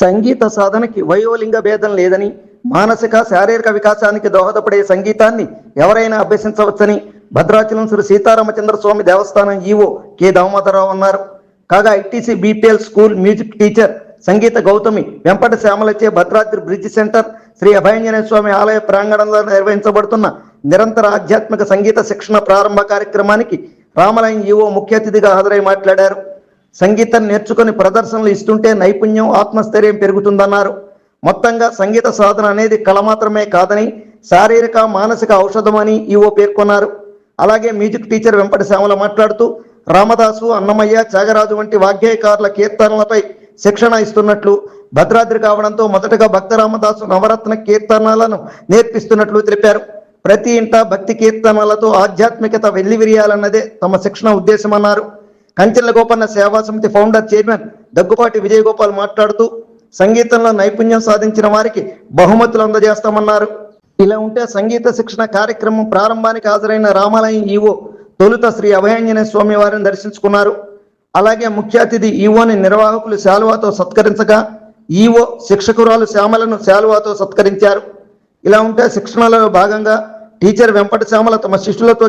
సంగీత సాధనకి వయోలింగ భేదం లేదని, మానసిక శారీరక వికాసానికి దోహదపడే సంగీతాన్ని ఎవరైనా అభ్యసించవచ్చని భద్రాచలం శ్రీ సీతారామచంద్ర స్వామి దేవస్థానం ఈవో కె దామోదరరావు అన్నారు. కాగా ITC BPL school music teacher Sangeetha Gauthami Vempati శ్యామలచే భద్రాద్రి బ్రిడ్జ్ సెంటర్ శ్రీ అభయాంజనేయ స్వామి ఆలయ ప్రాంగణంలో నిర్వహించబడుతున్న నిరంతర ఆధ్యాత్మిక సంగీత శిక్షణ ప్రారంభ కార్యక్రమానికి రామలయం ఈవో ముఖ్య అతిథిగా హాజరై మాట్లాడారు. సంగీతం నేర్చుకుని ప్రదర్శనలు ఇస్తుంటే నైపుణ్యం, ఆత్మస్థైర్యం పెరుగుతుందన్నారు. మొత్తంగా సంగీత సాధన అనేది కళ మాత్రమే కాదని శారీరక మానసిక ఔషధమని ఈవో పేర్కొన్నారు. అలాగే మ్యూజిక్ టీచర్ వెంపటి శ్యామల మాట్లాడుతూ రామదాసు, అన్నమయ్య, త్యాగరాజు వంటి వాగ్గేయకారుల కీర్తనలపై శిక్షణ ఇస్తున్నట్లు, భద్రాద్రి కావడంతో మొదటగా భక్త రామదాసు నవరత్న కీర్తనలను నేర్పిస్తున్నట్లు తెలిపారు. ప్రతి ఇంట భక్తి కీర్తనలతో ఆధ్యాత్మికత వెల్లివిరియాలన్నదే తమ శిక్షణ ఉద్దేశమన్నారు. కంచెల గోపన్న సేవా సమితి ఫౌండర్ చైర్మన్ దగ్గుపాటి విజయగోపాల్ మాట్లాడుతూ సంగీతంలో నైపుణ్యం సాధించిన వారికి బహుమతులు అందజేస్తామన్నారు. ఇలా ఉంటే సంగీత శిక్షణ కార్యక్రమం ప్రారంభానికి హాజరైన రామాలయం ఈవో తొలుత శ్రీ అభయాంజనేయ స్వామి వారిని దర్శించుకున్నారు. అలాగే ముఖ్య అతిథి ఈవోని నిర్వాహకులు శాలువాతో సత్కరించగా ఈవో శిక్షకురాలు శ్యామలను శాలువాతో సత్కరించారు. ఇలా ఉంటే శిక్షణలో భాగంగా టీచర్ వెంపటి శ్యామల తమ శిష్యులతో